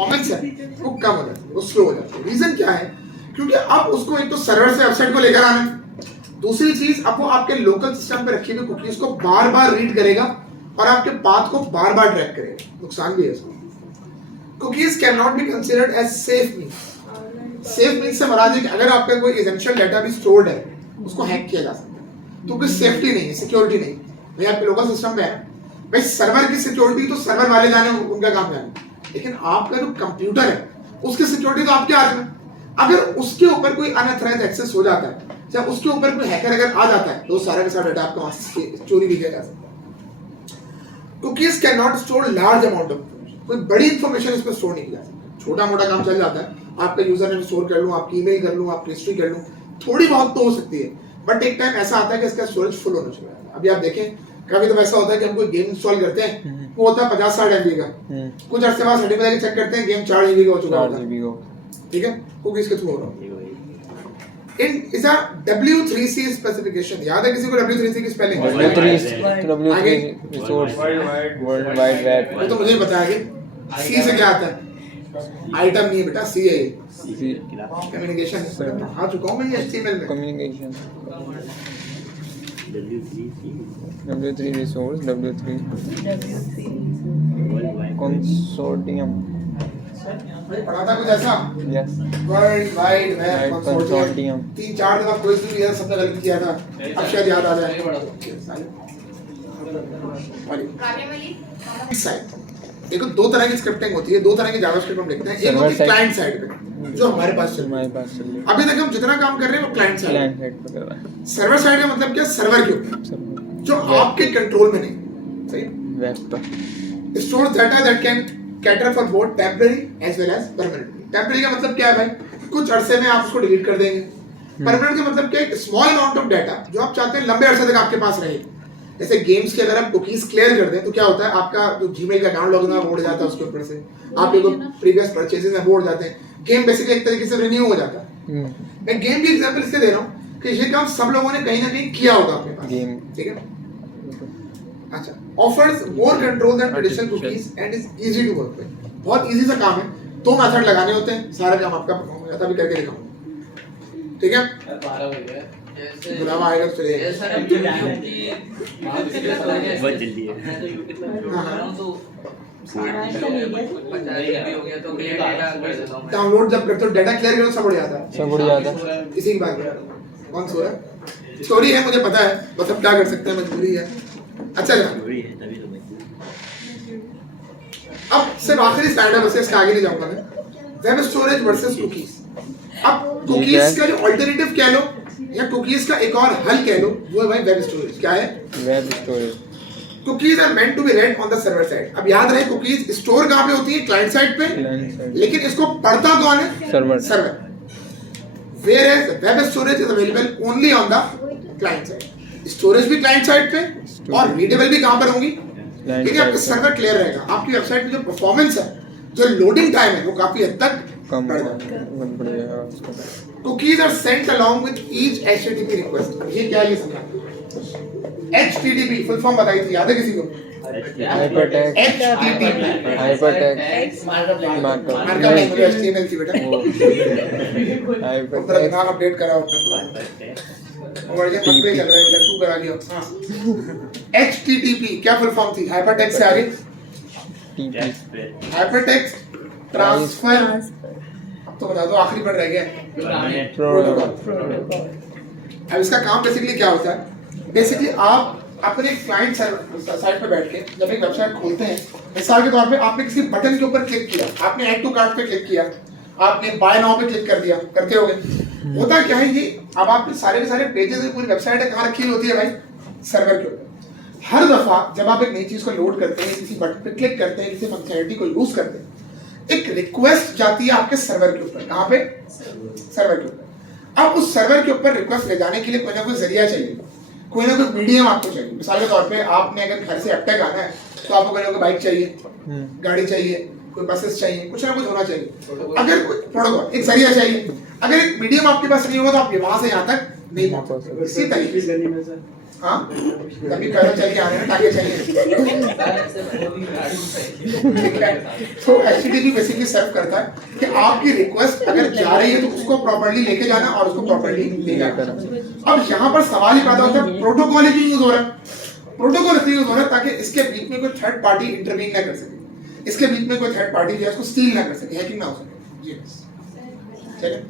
Performance है वो कम हो जाती है, वो स्लो हो जाती है। रीजन क्या है? क्योंकि अब उसको एक तो सर्वर से वेबसाइट को लेकर आना है, दूसरी चीज अब वो आपके लोकल सिस्टम पे रखी हुई कुकीज को बार बार रीड करेगा और आपके पाथ को बार बार ट्रैक करेगा। नुकसान भी है इसको। Cookies can not be considered as safe means. Safe means से मराद है कि अगर आपका कोई एसेंशियल डाटा भी स्टोर्ड है उसको हैक किया जा सकता है, तो कोई सेफ्टी नहीं है, सिक्योरिटी नहीं। भाई आपके लोकल सिस्टम पे है, भाई सर्वर की सिक्योरिटी तो सर्वर वाले जाने, उनका काम जाने, लेकिन आपका जो कंप्यूटर है उसकी सिक्योरिटी तो आपके हाथ में। अगर उसके ऊपर कोई अनऑथराइज्ड एक्सेस हो जाता है, या उसके ऊपर कोई हैकर अगर आ जाता है, तो सारा का सारा डाटा आपका वहां से चोरी भी किया जा सकता है। Cookies can not store large amount of, कोई बड़ी इंफॉर्मेशन इसमें स्टोर नहीं की जा सकती। छोटा मोटा काम चल जाता है, आपका यूजर नेम स्टोर कर लूं, आपकी ईमेल कर लूं, आपकी हिस्ट्री कर लूं, थोड़ी बहुत तो हो सकती है, बट एक टाइम ऐसा आता है कि इसका स्टोरेज फुल होना चाहिए। अभी आप देखें, कभी तो ऐसा होता है कि हम कोई गेम इंस्टॉल करते हैं, वो होता है 50-60 MB का, कुछ अरसे बाद सर्टिफिकेट चेक करते हैं गेम 4 GB का हो चुका होता है। ठीक है, कुकीज के थ्रू हो रहा है। इन इज अ W3C स्पेसिफिकेशन। याद है किसी को W3C की spelling? W3 resource world wide web. वो तो मुझे ही बताया कि C से क्या आता है? आइटम नहीं बेटा, C है ये, कम्युनिकेशन। हाँ चुका हूँ मैं ये HTML में। Communication W3 resource W3 consortium पढ़ा था कुछ ऐसा? Yes world wide web consortium. 3-4 दफा क्विज भी दिया, सबने गलत किया था, अब शायद याद आ जाए। साइड देखो, दो तरह की स्क्रिप्टिंग होती है, दो तरह की जावास्क्रिप्ट हम लिखते हैं। एक होती है क्लाइंट साइड पे जो हमारे पास चल रही है। अभी तक हम जितना काम कर रहे हैं वो क्लाइंट साइड पे कर रहे हैं। सर्वर साइड का मतलब क्या? सर्वर के ऊपर जो आपके कंट्रोल में नहीं, सही? वेब पर store data that can cater for both temporary as well as permanent. Temporary का मतलब क्या है भाई? कुछ अरसे में आप उसको डिलीट कर देंगे। परमानेंट का मतलब क्या है? स्मॉल अमाउंट ऑफ डाटा जो आप चाहते हैं लंबे अरसे तक आपके पास रहे। जैसे गेम्स के अगर आप कुकीज क्लियर कर दें तो क्या होता है, आपका जो जीमेल का अकाउंट लॉगिन है वो उड़ जाता है उसके ऊपर से, आपके जो प्रीवियस परचेजेस हैं वो उड़ जाते हैं। गेम बेसिकली एक तरीके से रिन्यू हो जाता है। मैं गेम की एग्जांपल इसलिए दे रहा हूं कि ये काम सब लोगों ने कहीं ना कहीं किया होगा अपने पास, ठीक है? अच्छा, offers more control than traditional cookies and is easy to work with. बहुत इजी सा काम है, 2 मेथड लगाने होते हैं, सारा काम आपका परफॉर्म हो जाता है। अभी करके दिखाऊंगा, ठीक है? बुलावा आएगा तो चलेगा। बहुत जल्दी है। डाउनलोड जब करते हो डाटा क्लियर करो सब उड़ जाता है, सब उड़ जाता है। इसी की बात कर रहा हूं। कौन सो रहा है? स्टोरी है, मुझे पता है, बस अब क्या कर सकते हैं, मजबूरी है। अच्छा जरूरी है तभी तो मैं अब सिर्फ आखिरी स्लाइड है, बस इसके आगे नहीं जाऊंगा मैं। Web storage versus cookies. अब कुकीज का जो अल्टरनेटिव कह लो या कुकीज का एक और हल कह लो, वो है भाई वेब स्टोरेज। क्या है? Web storage. Cookies are meant to be read on the server side. अब याद रहे कुकीज स्टोर कहां पे होती है? क्लाइंट साइड पे, लेकिन इसको पढ़ता कौन है? Server. Whereas web storage is available only on the client side. Storage भी क्लाइंट साइड पे और रीडेबल भी कहां पर होंगी? ठीक है, आपका सर्वर क्लियर रहेगा। आपकी वेबसाइट में जो परफॉर्मेंस है, जो लोडिंग टाइम है, वो काफी हद तक कम बढ़ जाएगा। Cookies are sent along with each HTTP request. ये क्या है ये समझा? HTTP फुल फॉर्म बताई थी, याद है किसी को? Hypertext HTTP hypertext markup language HTML की बेटा। हाइपरटेक्स्ट नाम अपडेट कराओ अपना, और ये पद पे चल रहा है, मतलब तू करा दिया। हां, HTTP क्या फुल फॉर्म थी? हाइपरटेक्स्ट से आगे हाइपरटेक्स्ट ट्रांसफर। अब तो बता दो आखिरी पर रह गया प्रोटोकॉल। अब इसका काम बेसिकली क्या होता है? बेसिकली आप अपने क्लाइंट साइट पे बैठ के जब एक वेबसाइट खोलते हैं, मिसाल के तौर पे आपने किसी बटन के ऊपर क्लिक किया, आपने ऐड टू कार्ट पे क्लिक किया, आपने बाय नाउ पे क्लिक कर दिया, करते होगे। होता क्या है, ये अब आपके सारे के सारे पेजेस पूरी वेबसाइट कहाँ रखी होती है भाई? सर्वर के ऊपर। हर दफा जब आप एक नई चीज को लोड करते हैं, किसी बटन पे क्लिक करते हैं, किसी फंक्शनैलिटी को यूज करते हैं, एक रिक्वेस्ट जाती है आपके सर्वर के ऊपर। कहाँ पे? सर्वर के ऊपर। अब उस सर्वर के ऊपर रिक्वेस्ट ले जाने के लिए कोई ना कोई जरिया चाहिए, कोई ना कोई मीडियम आपको चाहिए। मिसाल के तौर पे आपने अगर घर से एप्टेक आना है तो आपको कोई ना कोई बाइक चाहिए, गाड़ी चाहिए, कोई बसेस चाहिए, कुछ ना कुछ होना चाहिए। अगर कोई प्रोटोकॉल एक जरिया चाहिए, अगर एक मीडियम आपके पास नहीं होगा तो आप वहां से यहाँ तक नहीं पहुंच सकते। इसी तरीके से हाँ तभी पैदल चल के आ रहे हैं टाके चाहिए ठीक है। तो HTTP बेसिकली सर्व करता है कि आपकी रिक्वेस्ट अगर जा रही है तो उसको प्रॉपर्ली लेके जाना और उसको प्रॉपर्ली ले जाना। अब यहाँ पर सवाल ही पैदा होता है प्रोटोकॉल ही यूज हो रहा है, प्रोटोकॉल इसलिए यूज हो रहा है ताकि इसके बीच में कोई थर्ड पार्टी इंटरवीन ना कर सके, इसके बीच में कोई थर्ड पार्टी जो है उसको स्टील ना कर सके, हैकिंग ना हो सके। जी चलिए।